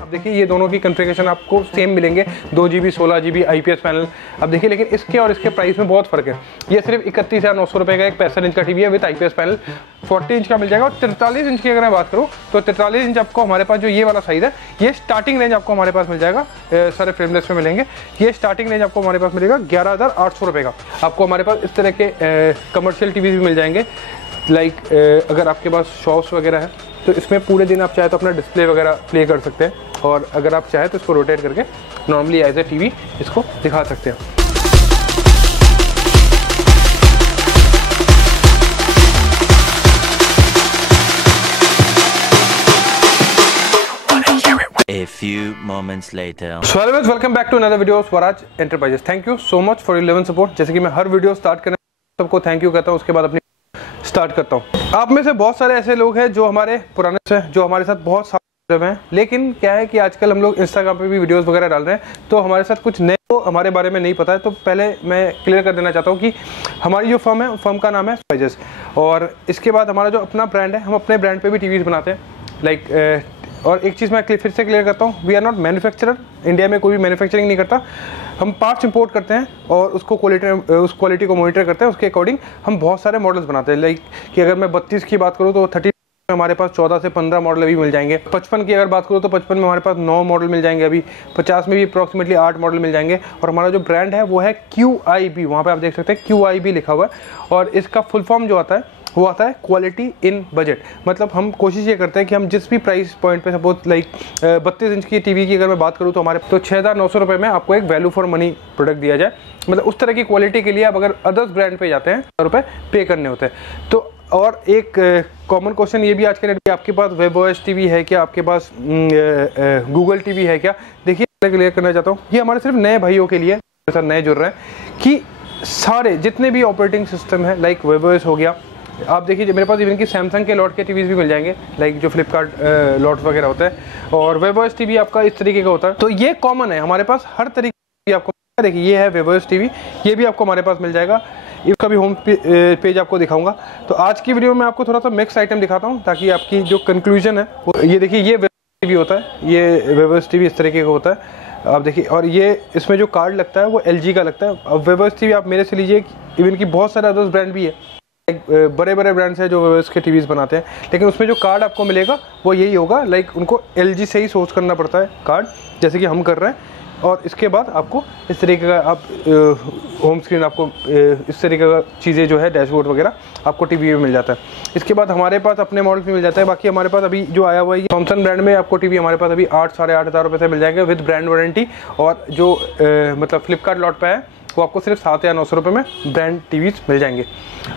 आप देखिए ये दोनों की कॉन्फ़िगरेशन आपको सेम मिलेंगे, 2 GB 16 GB IPS पैनल। अब देखिए लेकिन इसके और इसके प्राइस में बहुत फ़र्क है। ये सिर्फ 31,900 रुपये का एक 65 इंच का टीवी है विद IPS पैनल, 40 इंच का मिल जाएगा। और 43 इंच की अगर मैं बात करूँ तो 43 इंच आपको हमारे पास जो ये वाला साइज़ है, ये स्टार्टिंग रेंज आपको हमारे पास मिल जाएगा, सारे फ्रेमलेस में मिलेंगे। ये स्टार्टिंग रेंज आपको हमारे पास मिलेगा 11,800 रुपये का। आपको हमारे पास इस तरह के कमर्शियल टीवी भी मिल जाएंगे, लाइक अगर आपके पास शॉप्स वगैरह है तो इसमें पूरे दिन आप चाहे तो अपना डिस्प्ले वगैरह प्ले कर सकते हैं, और अगर आप चाहे तो इसको रोटेट करके नॉर्मली एज ए टीवी इसको दिखा सकते हैं। A few moments later. So anyways, welcome back to another video of Swaraj Enterprises. Thank you so much for your love and support। जैसे कि मैं हर वीडियो स्टार्ट करने सबको थैंक यू कहता हूँ, उसके बाद अपनी स्टार्ट करता हूँ। आप में से बहुत सारे ऐसे लोग हैं जो हमारे पुराने से जो हमारे साथ बहुत सारे हैं, लेकिन क्या है कि आजकल हम लोग इंस्टाग्राम पे भी वीडियोस वगैरह डाल रहे हैं, तो हमारे साथ कुछ नए तो हमारे बारे में नहीं पता है। तो पहले मैं क्लियर कर देना चाहता हूँ कि हमारी जो फर्म है, फर्म का नाम है स्पाइसेस, और इसके बाद हमारा जो अपना ब्रांड है, हम अपने ब्रांड पे भी टीवीज बनाते हैं। लाइक और एक चीज़ मैं फिर से क्लियर करता हूँ, we are not manufacturer. India में कोई भी मैन्युफैक्चरिंग नहीं करता, हम पार्ट्स इंपोर्ट करते हैं और उसको उस क्वालिटी को मॉनिटर करते हैं, उसके अकॉर्डिंग हम बहुत सारे मॉडल्स बनाते हैं। लाइक कि अगर मैं 32 की बात करूँ तो 30 में हमारे पास 14 से 15 मॉडल अभी मिल जाएंगे। 55 की अगर बात करूँ तो 55 में हमारे पास 9 मॉडल मिल जाएंगे। अभी 50 में भी अप्रॉक्सीमेटली 8 मॉडल मिल जाएंगे। और हमारा जो ब्रांड है वो है QIB, वहाँ पर आप देख सकते हैं QIB लिखा हुआ है, और इसका फुल फॉर्म जो आता है वो आता है क्वालिटी इन बजट। मतलब हम कोशिश ये करते हैं कि हम जिस भी प्राइस पॉइंट पे, सपोज लाइक 32 इंच की टीवी की अगर मैं बात करूँ तो हमारे तो 6,900 रुपये में आपको एक वैल्यू फॉर मनी प्रोडक्ट दिया जाए। मतलब उस तरह की क्वालिटी के लिए आप अगर अदर्स ब्रांड पे जाते हैं रुपये पे करने होते हैं। तो और एक कॉमन क्वेश्चन ये भी आज के लिए, आपके पास वेबओएस टीवी है क्या, आपके पास गूगल टीवी है क्या? देखिए क्लियर करना चाहता हूँ, ये हमारे सिर्फ नए भाइयों के लिए, सर नए जुड़ रहे हैं, कि सारे जितने भी ऑपरेटिंग सिस्टम है, लाइक वेबओएस हो गया, आप देखिए मेरे पास इवन की सैमसंग के लॉट के टीवीज भी मिल जाएंगे, लाइक जो फ्लिपकार्ट लॉट वगैरह होता है, और वेबओएस टीवी आपका इस तरीके का होता है। तो ये कॉमन है हमारे पास, हर तरीके की आपको देखिए ये है वेबओएस टीवी, ये भी आपको हमारे पास मिल जाएगा। इसका भी होम पेज आपको दिखाऊंगा। तो आज की वीडियो में आपको थोड़ा सा मिक्स आइटम दिखाता हूँ, ताकि आपकी जो कंक्लूजन है वो ये देखिए, ये वेबओएस टीवी होता है, ये वेबओएस टीवी इस तरीके का होता है, आप देखिए। और ये इसमें जो कार्ड लगता है वो LG का लगता है। अब वेबओएस टीवी आप मेरे से लीजिए, इवन की बहुत सारे अदर्स ब्रांड भी है, बड़े बड़े ब्रांड्स हैं जो वेबओएस के टीवीज बनाते हैं, लेकिन उसमें जो कार्ड आपको मिलेगा वो यही होगा। लाइक उनको LG से ही सोर्स करना पड़ता है कार्ड, जैसे कि हम कर रहे हैं। और इसके बाद आपको इस तरीके का आप होम स्क्रीन, आपको इस तरीके का चीज़ें जो है डैशबोर्ड वगैरह आपको टीवी में मिल जाता है। इसके बाद हमारे पास अपने मॉडल भी मिल जाता है। बाकी हमारे पास अभी जो आया हुआ है थॉमसन ब्रांड में आपको टीवी हमारे पास अभी 8 साढ़े 8 हज़ार रुपये से मिल जाएगा विद ब्रांड वारंटी। और जो मतलब फ्लिपकार्ट लॉट पे है वो आपको सिर्फ 7,900 रुपये में ब्रांड टीवीज मिल जाएंगे।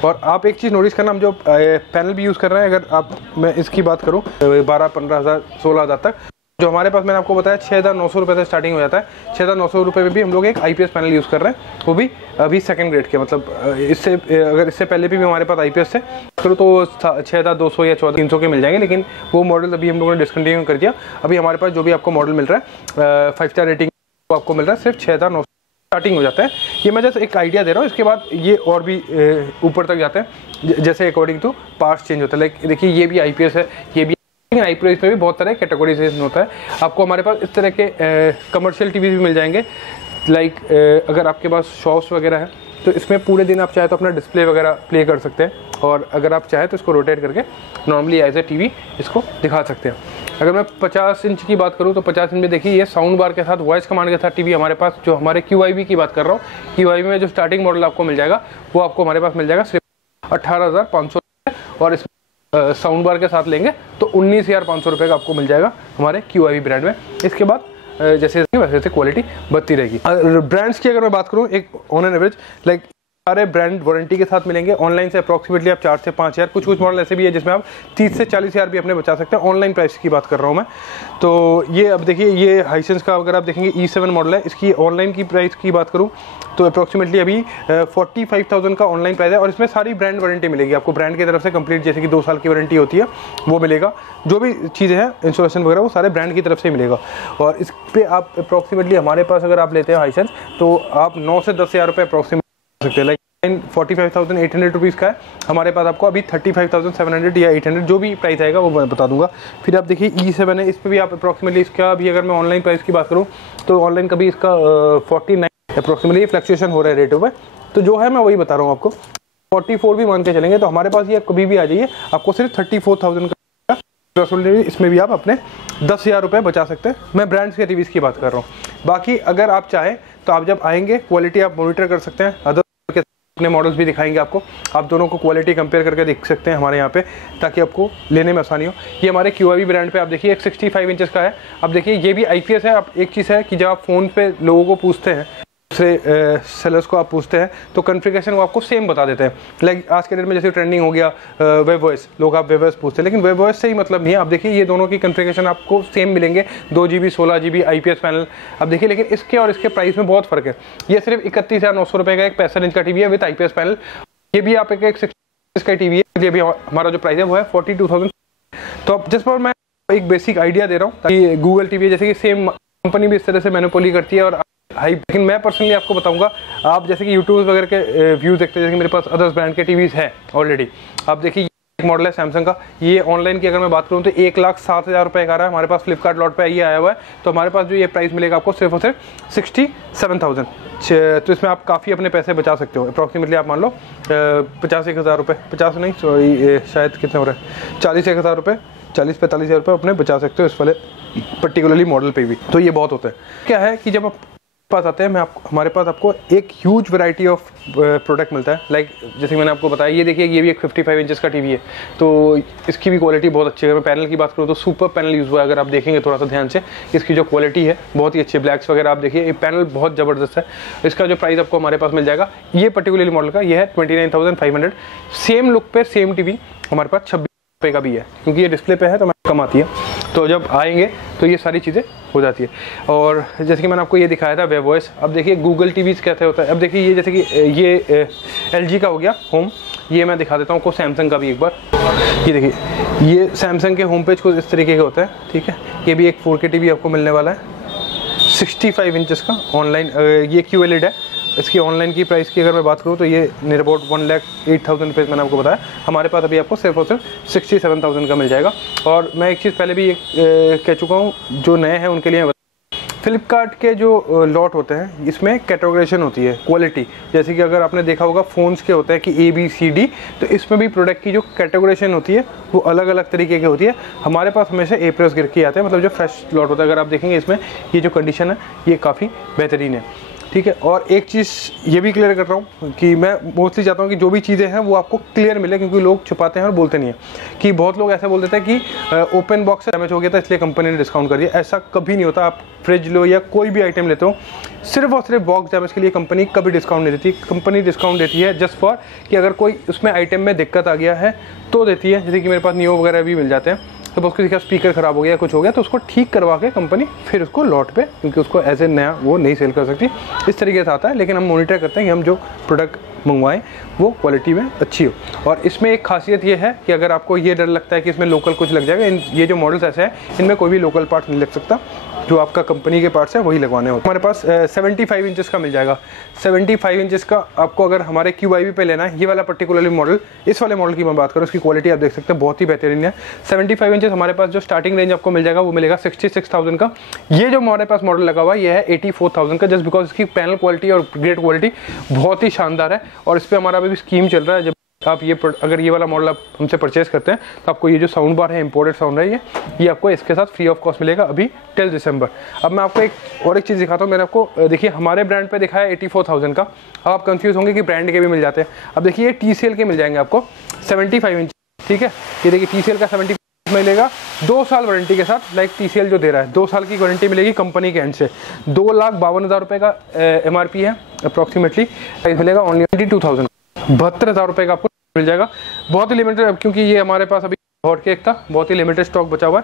और आप एक चीज़ नोटिस करना, हम जो पैनल भी यूज़ कर रहे हैं, अगर आप मैं इसकी बात करूँ 12-15 हज़ार 16 हज़ार तक, जो हमारे पास मैंने आपको बताया 6,900 रुपये से स्टार्टिंग हो जाता है। 6,900 रुपये में भी हम लोग एक IPS पैनल यूज़ कर रहे हैं, वो भी अभी सेकंड ग्रेड के। मतलब इससे अगर इससे पहले भी हमारे पास IPS से करो तो 6,200 या 14,300 के मिल जाएंगे, लेकिन वो मॉडल अभी हम लोगों ने डिसकंटिन्यू कर दिया। अभी हमारे पास जो भी आपको मॉडल मिल रहा है 5 स्टार रेटिंग वो आपको मिल रहा है सिर्फ 6,900 स्टार्टिंग हो जाता है। ये मैं जस्ट एक आइडिया दे रहा हूँ, इसके बाद ये और भी ऊपर तक जाते हैं, जैसे अकॉर्डिंग टू पार्ट्स चेंज होता है। लाइक देखिए ये भी IPS है, ये भी IPS में भी बहुत तरह कैटेगरीज होता है। आपको हमारे पास इस तरह के कमर्शियल टीवी भी मिल जाएंगे। लाइक अगर आपके पास शॉप्स वगैरह है तो इसमें पूरे दिन आप चाहे तो अपना डिस्प्ले वगैरह प्ले कर सकते हैं, और अगर आप चाहे तो इसको रोटेट करके नॉर्मली एज ए टीवी इसको दिखा सकते हैं। अगर मैं 50 इंच की बात करूं तो 50 इंच में देखिए ये साउंड बार के साथ, वॉइस कमांड के साथ टीवी हमारे पास, जो हमारे QIB की बात कर रहा हूँ, QIB में जो स्टार्टिंग मॉडल आपको मिल जाएगा वो आपको हमारे पास मिल जाएगा सिर्फ 18,500, और इस साउंड बार के साथ लेंगे तो 19,500 रुपये का आपको मिल जाएगा हमारे QIB ब्रांड में। इसके बाद जैसे वैसे क्वालिटी बढ़ती रहेगी। ब्रांड्स की अगर मैं बात करूँ, एक ऑन एन एवरेज लाइक सारे ब्रांड वारंटी के साथ मिलेंगे। ऑनलाइन से अप्रॉक्सीमेटली आप 4 से 5 हज़ार, कुछ मॉडल ऐसे भी है जिसमें आप 30 से 40 हज़ार भी अपने बचा सकते हैं। ऑनलाइन प्राइस की बात कर रहा हूँ मैं। तो ये अब देखिए, ये हाइसेंस का अगर आप देखेंगे E7 मॉडल है, इसकी ऑनलाइन की प्राइस की बात करूँ तो अप्रॉक्सीमेटली अभी 45,000 का ऑनलाइन प्राइस है, और इसमें सारी ब्रांड वारंटी मिलेगी आपको, ब्रांड की तरफ से कंप्लीट, जैसे कि 2 साल की वारंटी होती है वो मिलेगा। जो भी चीज़ें हैं इंस्टॉलेशन वगैरह वो सारे ब्रांड की तरफ से मिलेगा। और इस पर आप अप्रॉक्सीमेटली हमारे पास अगर आप लेते हैं हाइसेंस तो आप 9 से 10 हज़ार रुपये अप्रॉक्सीमेट सकते हैं। लाइक 45,800 रुपीज़ का है। हमारे पास आपको अभी 35,700 या 800 जो भी प्राइस आएगा वो मैं बता दूंगा। फिर आप देखिए E7 है, इस पर भी आप अप्रॉक्सीमेटली इसका भी अगर मैं ऑनलाइन प्राइस की बात करूँ तो ऑनलाइन का भी इसका 49 अप्रॉक्सीमेटली फ्लक्चुएशन हो रहा है रेटों पर। तो जो है मैं वही बता रहा हूँ आपको, 44 भी मान के चलेंगे तो हमारे पास ये कभी भी आ जाइए, आपको सिर्फ 34,000 का इसमें भी आप अपने 10,000 रुपये बचा सकते हैं। मैं ब्रांड्स के टीवीज़ की बात कर रहा हूँ। बाकी अगर आप चाहें तो आप जब आएंगे क्वालिटी आप मॉनिटर कर सकते हैं, अदर के अपने मॉडल्स भी दिखाएंगे आपको, आप दोनों को क्वालिटी कंपेयर करके देख सकते हैं हमारे यहाँ पे, ताकि आपको लेने में आसानी हो। ये हमारे QIV ब्रांड पे आप देखिए एक 65 इंचेस का है। अब देखिए ये भी IPS है। अब एक चीज़ है कि जब आप फ़ोन पे लोगों को पूछते हैं, दूसरे सेलर्स को आप पूछते हैं तो कॉन्फ़िगरेशन वो आपको सेम बता देते हैं। लाइक आज के डेट में जैसे ट्रेंडिंग हो गया वेब वॉइस, लोग आप वेब वॉइस पूछते हैं, लेकिन वेब वॉइस से ही मतलब नहीं है। आप देखिए ये दोनों की कॉन्फ़िगरेशन आपको सेम मिलेंगे, 2 GB 16 GB IPS पैनल। अब देखिए लेकिन इसके और इसके प्राइस में बहुत फ़र्क है। ये सिर्फ 31,900 रुपये का एक 65 इंच का टीवी है विद IPS पैनल। ये भी आप एक 60 इंच का टीवी है। ये भी हमारा जो प्राइस है वो है 42,000। तो अब जिस पर मैं एक बेसिक आइडिया दे रहा हूँ ताकि गूगल टीवी जैसे कि सेम कंपनी भी इस तरह से मोनोपोली करती है और हाई, लेकिन मैं पर्सनली आपको बताऊंगा, आप जैसे कि यूट्यूब वगैरह के व्यूज़ देखते हैं, जैसे कि मेरे पास अदर्स ब्रांड के टीवीज़ हैं ऑलरेडी। आप देखिए एक मॉडल है सैमसंग का, ये ऑनलाइन की अगर मैं बात करूं तो 1,07,000 रुपये का आ रहा है। हमारे पास फ्लिपकार्ट लॉट पे ये आया हुआ है। तो हमारे पास जो ये प्राइस मिलेगा आपको सिर्फ और सिर्फ 67,000। तो इसमें आप काफ़ी अपने पैसे बचा सकते हो। अप्रॉक्सीमेटली आप मान लो 51,000 रुपये, 50 नहीं सॉरी शायद कितने हो रहे हैं, 41,000 रुपये, 40-45,000 रुपये अपने बचा सकते हो इस वाले पर्टिकुलरली मॉडल पे भी। तो ये बहुत होता है। क्या है कि जब आप पास आते हैं हमारे पास आपको एक ह्यूज वैरायटी ऑफ प्रोडक्ट मिलता है। लाइक जैसे मैंने आपको बताया, ये देखिए ये भी एक 55 इंचेस का टीवी है, तो इसकी भी क्वालिटी बहुत अच्छी है। अगर मैं पैनल की बात करूँ तो सुपर पैनल यूज़ हुआ है। अगर आप देखेंगे थोड़ा सा ध्यान से, इसकी जो क्वालिटी है बहुत ही अच्छी है। ब्लैक्स वगैरह आप देखिए, ये पैनल बहुत ज़बरदस्त है। इसका जो प्राइस आपको हमारे पास मिल जाएगा ये पर्टिकुलरली मॉडल का, ये है 29,500। सेम लुक पे सेम टीवी हमारे पास 26 रुपये का भी है, क्योंकि ये डिस्प्ले पे है तो कम आती है। तो जब आएंगे तो ये सारी चीज़ें हो जाती है। और जैसे कि मैंने आपको ये दिखाया था वेब वॉइस, अब देखिए गूगल टीवीज़ कैसे होता है। अब देखिए ये जैसे कि ये LG का हो गया होम, ये मैं दिखा देता हूँ आपको सैमसंग का भी एक बार। ये देखिए ये सैमसंग के होम पेज कुछ इस तरीके का होता है, ठीक है। ये भी एक 4K टीवी आपको मिलने वाला है 65 इंचेस का ऑनलाइन। ये QLED है। इसकी ऑनलाइन की प्राइस की अगर मैं बात करूँ तो ये नियर अबाउट 1,08,000 रुपये मैंने आपको बताया। हमारे पास अभी आपको सिर्फ और सिर्फ 67,000 का मिल जाएगा। और मैं एक चीज़ पहले भी कह चुका हूँ, जो नए हैं उनके लिए फ्लिपकार्ट के जो लॉट होते हैं इसमें कैटेगराइजेशन होती है क्वालिटी। जैसे कि अगर आपने देखा होगा फ़ोन्स के होते हैं कि ABCD, तो इसमें भी प्रोडक्ट की जो कैटेगराइजेशन होती है वो अलग अलग तरीके की होती है। हमारे पास हमेशा A+ गिर के आते हैं, मतलब जो फ्रेश लॉट होता है। अगर आप देखेंगे इसमें ये जो कंडीशन है ये काफ़ी बेहतरीन है, ठीक है। और एक चीज़ ये भी क्लियर कर रहा हूँ कि मैं मोस्टली चाहता हूँ कि जो भी चीज़ें हैं वो आपको क्लियर मिले, क्योंकि लोग छुपाते हैं और बोलते नहीं है। कि बहुत लोग ऐसे बोल देते हैं कि ओपन बॉक्स डैमेज हो गया था इसलिए कंपनी ने डिस्काउंट कर दिया। ऐसा कभी नहीं होता। आप फ्रिज लो या कोई भी आइटम लेते हो, सिर्फ और सिर्फ बॉक्स डैमेज के लिए कंपनी कभी डिस्काउंट नहीं देती। कंपनी डिस्काउंट देती है जस्ट फॉर कि अगर कोई उसमें आइटम में दिक्कत आ गया है तो देती है। जैसे कि मेरे पास नियो वगैरह भी मिल जाते हैं, तो उसको देखा स्पीकर ख़राब हो गया, कुछ हो गया, तो उसको ठीक करवा के कंपनी फिर उसको लॉट पे, क्योंकि उसको एज ए नया वो नहीं सेल कर सकती, इस तरीके से आता है। लेकिन हम मॉनिटर करते हैं कि हम जो प्रोडक्ट मंगवाएं वो क्वालिटी में अच्छी हो। और इसमें एक खासियत ये है कि अगर आपको ये डर लगता है कि इसमें लोकल कुछ लग जाएगा, ये जो मॉडल्स ऐसे हैं इनमें कोई भी लोकल पार्ट नहीं लग सकता। जो आपका कंपनी के पार्ट्स है वही लगवाने होते हैं। हमारे पास 75 इंचेस का मिल जाएगा। 75 इंचेस का आपको अगर हमारे QIV पे लेना है, ये वाला पर्टिकुलरली मॉडल, इस वाले मॉडल की मैं बात करूँ, उसकी क्वालिटी आप देख सकते हैं बहुत ही बेहतरीन है। 75 इंचेस हमारे पास जो स्टार्टिंग रेंज आपको मिल जाएगा वो मिलेगा 66,000 का। ये जो हमारे पास मॉडल लगा हुआ है ये है 84,000 का, जस्ट बिकॉज इसकी पैनल क्वालिटी और ग्रेड क्वालिटी बहुत ही शानदार है। और इस पर हमारा अभी स्कीम चल रहा है, जब आप अगर ये वाला मॉडल आप हमसे परचेस करते हैं तो आपको ये जो साउंड बार है, इंपोर्टेड साउंड है, ये आपको इसके साथ फ्री ऑफ कॉस्ट मिलेगा अभी टिल दिसंबर। अब मैं आपको एक चीज़ दिखाता हूँ। मैंने आपको देखिए हमारे ब्रांड पे दिखाया 84,000 का। अब आप कंफ्यूज होंगे कि ब्रांड के भी मिल जाते हैं। अब देखिए ये TCL के मिल जाएंगे आपको 75 इंच, ठीक है। ये देखिए TCL का 75 मिलेगा 2 साल वारंटी के साथ। लाइक TCL जो दे रहा है 2 साल की वारंटी मिलेगी कंपनी के एंड से। 2,52,000 रुपये का MRP है अप्रॉक्सीमेटली। प्राइस मिलेगा ओनली 22,000, 72,000 रुपये का आपको मिल जाएगा। बहुत ही लिमिटेड, क्योंकि ये हमारे पास अभी हॉट केक था, बहुत ही लिमिटेड स्टॉक बचा हुआ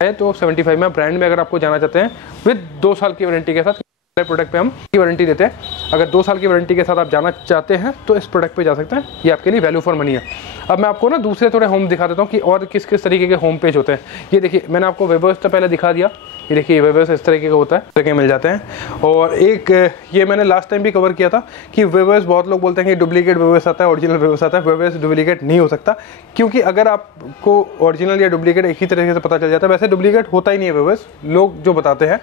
है। तो 75 में ब्रांड में अगर आपको जाना चाहते हैं विद 2 साल की वारंटी के साथ, प्रोडक्ट पे हम की वारंटी देते हैं। अगर 2 साल की वारंटी के साथ आप जाना चाहते हैं तो इस प्रोडक्ट पे जा सकते हैं। ये आपके लिए वैल्यू फॉर मनी है। अब मैं आपको ना दूसरे थोड़े होम दिखा देता हूँ कि और किस किस तरीके के होम पेज होते हैं। ये देखिए मैंने आपको वेब वॉइस तो पहले दिखा दिया, ये देखिए वेवर्स इस तरीके का होता है, इस तरह के मिल जाते हैं। और एक ये मैंने लास्ट टाइम भी कवर किया था कि वेवर्स, बहुत लोग बोलते हैं कि डुप्लीकेट वेवर्स आता है, ओरिजिनल वेवर्स आता है। वेवर्स डुप्लीकेट नहीं हो सकता, क्योंकि अगर आपको ओरिजिनल या डुप्लीकेट एक ही तरीके से पता चल जाता है। वैसे डुप्लीकेट होता ही नहीं है वेवर्स, लोग जो बताते हैं।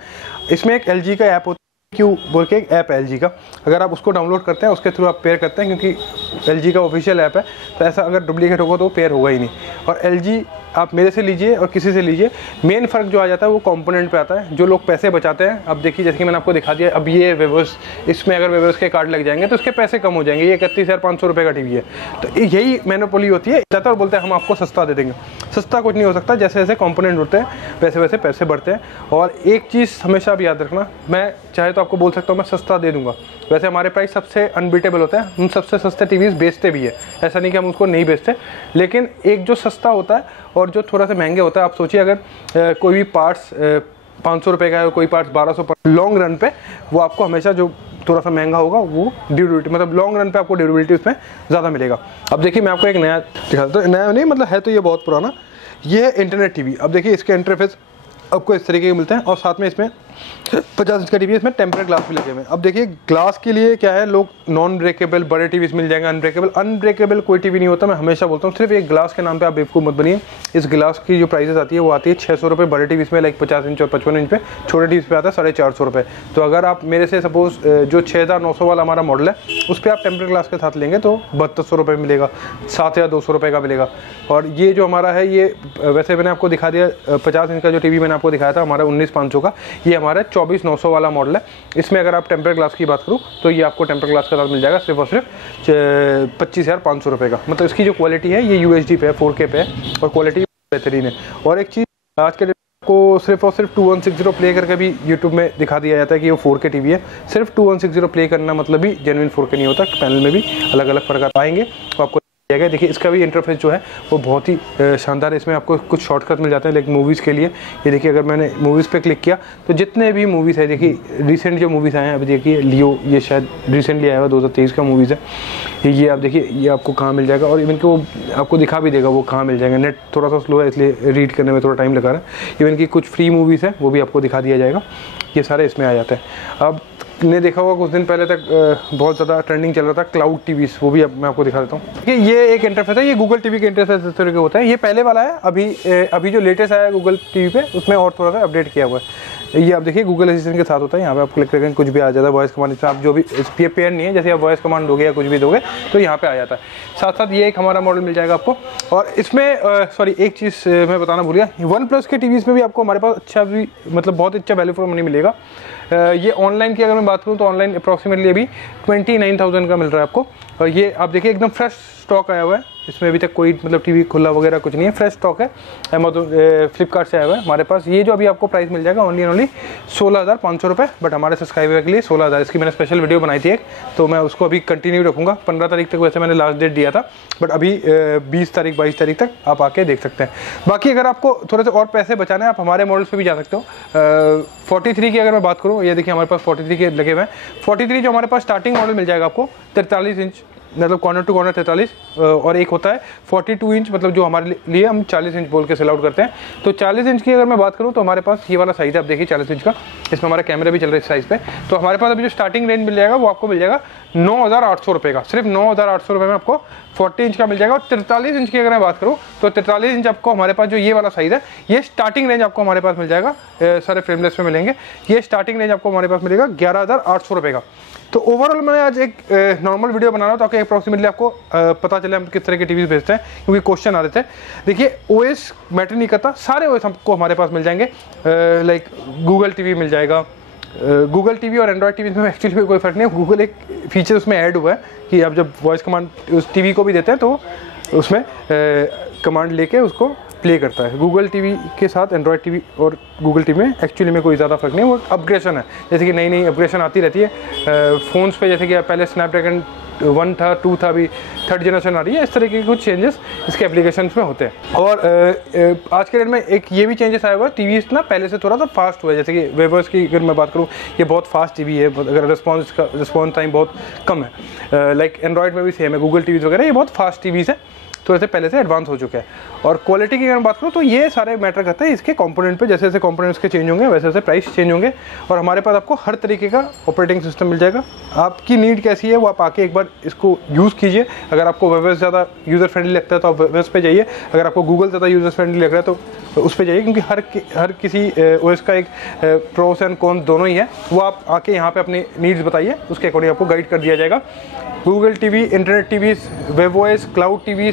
इसमें एक LG का ऐप होता है, क्यों बोल के एक ऐप है LG का, अगर आप उसको डाउनलोड करते हैं उसके थ्रू आप पेयर करते हैं, क्योंकि LG का ऑफिशियल ऐप है, तो ऐसा अगर डुप्लीकेट होगा तो पेयर होगा ही नहीं। और LG आप मेरे से लीजिए और किसी से लीजिए, मेन फ़र्क जो आ जाता है वो कंपोनेंट पे आता है। जो लोग पैसे बचाते हैं, अब देखिए जैसे कि मैंने आपको दिखा दिया, अब ये वेवर्स, इसमें अगर वेवर्स के कार्ड लग जाएंगे तो उसके पैसे कम हो जाएंगे। ये 31,500 रुपये का टीवी है, तो यही मोनोपोली होती है। ज़्यादातर बोलते हैं हम आपको सस्ता दे देंगे, सस्ता कुछ नहीं हो सकता। जैसे जैसे कंपोनेंट होते हैं वैसे वैसे पैसे बढ़ते हैं। और एक चीज़ हमेशा आप याद रखना, मैं चाहे तो आपको बोल सकता हूँ मैं सस्ता दे दूंगा, वैसे हमारे प्राइस सबसे अनबीटेबल होते हैं। हम सबसे सस्ते टीवीज़ बेचते भी है, ऐसा नहीं कि हम उसको नहीं बेचते, लेकिन एक जो सस्ता होता है और जो थोड़ा सा महंगे होता है, आप सोचिए अगर कोई भी पार्ट्स 500 रुपये का है और कोई पार्ट्स 1200 पर, लॉन्ग रन पे वो आपको हमेशा जो थोड़ा सा महंगा होगा वो ड्यूरेबिलिटी, मतलब लॉन्ग रन पे आपको ड्यूरेबिलिटी उसमें ज़्यादा मिलेगा। अब देखिए मैं आपको एक नया दिखाता हूँ, नया नहीं मतलब है तो ये बहुत पुराना, ये है इंटरनेट टीवी। अब देखिए इसके इंटरफेस आपको इस तरीके के मिलते हैं, और साथ में इसमें 50 इंच का टीवी है, इसमें टेम्परेट ग्लास भी लगे हुए हैं। अब देखिए ग्लास के लिए क्या है, लोग नॉन ब्रेकेबल बड़े टीवी मिल जाएंगे, अनब्रेकेबल कोई टीवी नहीं होता। मैं हमेशा बोलता हूँ सिर्फ एक ग्लास के नाम पे आप बेवकूफ़ मत बनिए। इस ग्लास की जो प्राइसेस आती है वो आती है 600 रुपये बड़े टीवी में, लाइक 50 इंच और 55 इंच पे। छोटे टीवी पे आता है 450 रुपये। तो अगर आप मेरे से सपोज जो 6900 वाला हमारा मॉडल है उस पर आप टेम्परेट ग्लास के साथ लेंगे तो 3200 रुपये मिलेगा, 7200 रुपये का मिलेगा। और ये जो हमारा है, ये वैसे मैंने आपको दिखा दिया 50 इंच का जो टीवी मैंने आपको दिखाया था हमारा 19,500 का, ये हमारा 24,900 वाला मॉडल है। इसमें अगर आप टेम्परेट ग्लास की बात करूँ तो ये आपको टेम्परेट ग्लास के साथ मिल जाएगा सिर्फ और सिर्फ 25,500 रुपये का। मतलब इसकी जो क्वालिटी है ये UHD पे है, 4K पे है, और क्वालिटी बेहतरीन है। और एक चीज़ आज के को सिर्फ और सिर्फ 2160 प्ले करके भी यूट्यूब में दिखा दिया जाता है कि वो 4K टीवी है। सिर्फ 2160 प्ले करना मतलब भी जेन्युइन 4K नहीं होता, पैनल में भी अलग अलग फ़र्क आएंगे तो आपको गया। देखिए इसका भी इंटरफेस जो है वो बहुत ही शानदार है। इसमें आपको कुछ शॉर्टकट मिल जाते हैं लाइक मूवीज़ के लिए। ये देखिए अगर मैंने मूवीज़ पे क्लिक किया तो जितने भी मूवीज़ है, देखिए रिसेंट जो मूवीज़ आए हैं, अभी देखिए लियो, ये शायद रिसेंटली आया हुआ 2023 का मूवीज़ है। ये आप देखिए ये आपको कहाँ मिल जाएगा, और इवन कि वो आपको दिखा भी देगा वो कहाँ मिल जाएगा। नेट थोड़ा सा स्लो है इसलिए रीड करने में थोड़ा टाइम लगा रहा है। इवन कि कुछ फ्री मूवीज़ है वो भी आपको दिखा दिया जाएगा, ये सारे इसमें आ जाते हैं। अब ने देखा होगा कुछ दिन पहले तक बहुत ज़्यादा ट्रेंडिंग चल रहा था क्लाउड टीवीज़, वो भी अब मैं आपको दिखा देता हूँ। देखिए ये एक इंटरफेस है, ये गूगल टीवी के इंटरफेस इस तरह के होता है। ये पहले वाला है, अभी जो लेटेस्ट आया है गूगल टीवी पे उसमें और थोड़ा सा अपडेट किया हुआ है। ये आप देखिए गूगल असिस्टेंट के साथ होता है। यहाँ पे आप क्लिक करेंगे कुछ भी आ जाता है, वॉइस कमांड आप जो भी ये पेयर नहीं है, जैसे आप वॉइस कमांड दोगे या कुछ भी दोगे तो यहाँ पे आ जाता है। साथ साथ ये एक हमारा मॉडल मिल जाएगा आपको। और इसमें सॉरी एक चीज़ मैं बताना भूल गया, OnePlus के टीवीज़ में भी आपको हमारे पास अच्छा भी मतलब बहुत अच्छा वैल्यू फॉर मनी मिलेगा। ये ऑनलाइन की अगर मैं बात करूँ तो ऑनलाइन अप्रॉक्सीमेटली अभी 29,000 का मिल रहा है आपको। और ये आप देखिए एकदम फ्रेश स्टॉक आया हुआ है, इसमें अभी तक कोई मतलब टीवी खुला वगैरह कुछ नहीं है, फ्रेश स्टॉक है। अमेज़न फ्लिपकार्ट से आया हुआ है हमारे पास। ये जो अभी आपको प्राइस मिल जाएगा ओनली 16,500 रुपये, बट हमारे सब्सक्राइबर के लिए 16,000। इसकी मैंने स्पेशल वीडियो बनाई थी एक, तो मैं उसको अभी कंटिन्यू रखूँगा। 15 तारीख तक वैसे मैंने लास्ट डेट दिया था, बट अभी 20 तारीख 22 तारीख तक आप आके देख सकते हैं। बाकी अगर आपको थोड़े से और पैसे बचाने हैं आप हमारे मॉडल्स पर भी जा सकते हो। 43 की अगर मैं बात करूँ, ये देखिए हमारे पास 43 के लगे हुए हैं। 43 जो हमारे पास स्टार्टिंग मॉडल मिल जाएगा आपको 43 इंच, मतलब कॉर्नर टू कॉर्नर 43, और एक होता है 42 इंच, मतलब जो हमारे लिए हम 40 इंच बोल के सेल आउट करते हैं। तो 40 इंच की अगर मैं बात करूं तो हमारे पास ये वाला साइज़ है, आप देखिए 40 इंच का, इसमें हमारा कैमरा भी चल रहा है इस साइज़ पे। तो हमारे पास अभी जो स्टार्टिंग रेंज मिल जाएगा वो आपको मिल जाएगा 9,800 रुपये का, सिर्फ 9,800 रुपये में आपको 40 इंच का मिल जाएगा। और 43 इंच की अगर मैं बात करूँ तो 43 इंच आपको हमारे पास जो ये वाला साइज़ है, ये स्टार्टिंग रेंज आपको हमारे पास मिल जाएगा, सारे फ्रेमलेस में मिलेंगे। ये स्टार्टिंग रेंज आपको हमारे पास मिलेगा 11,800 रुपये का। तो ओवरऑल मैं आज एक नॉर्मल वीडियो बना रहा हूँ ताकि अप्रॉक्सीमेटली आपको पता चले हम किस तरह के टीवी भेजते हैं, क्योंकि क्वेश्चन आ रहे थे। देखिए OS मैटर नहीं करता, सारे OS हमको हमारे पास मिल जाएंगे। लाइक गूगल टीवी मिल जाएगा। गूगल टीवी और एंड्रॉयड टीवी में एक्चुअली में कोई फ़र्क नहीं है। गूगल एक फीचर उसमें ऐड हुआ है कि आप जब वॉइस कमांड उस टीवी को भी देते हैं तो उसमें कमांड लेके उसको प्ले करता है। गूगल टीवी के साथ एंड्रॉयड टीवी और गूगल टीवी में एक्चुअली में कोई ज़्यादा फर्क नहीं, वो अपग्रेडेशन है। जैसे कि नई नई अपग्रेडेशन आती रहती है फ़ोन्स पे, जैसे कि पहले स्नैपड्रैगन 1 था, 2 था, अभी 3rd जनरेशन आ रही है। इस तरीके के कुछ चेंजेस इसके एप्लीकेशन में होते हैं। और आज के डेट में एक ये भी चेंजेस आया हुआ है, टीवी ना पहले से थोड़ा सा फास्ट हुआ है। जैसे कि वेवर्स की अगर मैं बात करूँ, ये बहुत फास्ट टीवी है, अगर रिस्पॉन्स टाइम बहुत कम है। लाइक एंड्रॉयड में भी सेम है, गूगल टीवी वगैरह ये बहुत फास्ट टीवीज़ है। थोड़े से पहले से एडवांस हो चुका है। और क्वालिटी की अगर बात करूँ तो ये सारे मैटर करते हैं इसके कंपोनेंट पे, जैसे जैसे कंपोनेंट्स के चेंज होंगे वैसे वैसे प्राइस चेंज होंगे। और हमारे पास आपको हर तरीके का ऑपरेटिंग सिस्टम मिल जाएगा। आपकी नीड कैसी है वो आप आके एक बार इसको यूज़ कीजिए। अगर आपको वेबएस ज़्यादा यूज़र फ्रेंडली लगता है तो आप वेबएस पे जाइए, अगर आपको गूगल ज़्यादा यूज़र फ्रेंडली लग रहा है तो उस पर जाइए, क्योंकि हर किसी ओएस का एक प्रोस एंड कॉन दोनों ही है। वो आप आके यहाँ पे अपनी नीड्स बताइए, उसके अकॉर्डिंग आपको गाइड कर दिया जाएगा। Google TV, internet TV, web OS, cloud TV,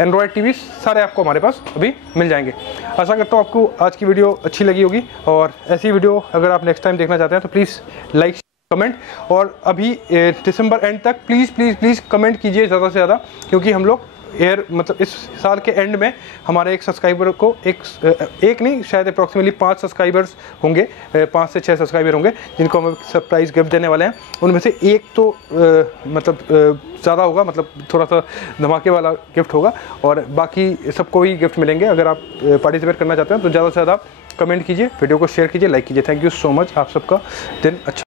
Android TV सारे आपको हमारे पास अभी मिल जाएंगे। आशा करता हूँ आपको आज की वीडियो अच्छी लगी होगी, और ऐसी वीडियो अगर आप नेक्स्ट टाइम देखना चाहते हैं तो प्लीज़ लाइक कमेंट, और अभी दिसंबर एंड तक प्लीज़ कमेंट कीजिए ज़्यादा से ज़्यादा, क्योंकि हम लोग मतलब इस साल के एंड में हमारे एक सब्सक्राइबर को एक नहीं शायद अप्रॉक्सीमेटली 5 सब्सक्राइबर्स होंगे, 5 से 6 सब्सक्राइबर होंगे जिनको हम सरप्राइज़ गिफ्ट देने वाले हैं। उनमें से एक तो मतलब ज़्यादा होगा, मतलब थोड़ा सा धमाके वाला गिफ्ट होगा, और बाकी सबको ही गिफ्ट मिलेंगे। अगर आप पार्टिसिपेट करना चाहते हैं तो ज़्यादा से ज़्यादा कमेंट कीजिए, वीडियो को शेयर कीजिए, लाइक कीजिए। थैंक यू सो मच, आप सबका दिन अच्छा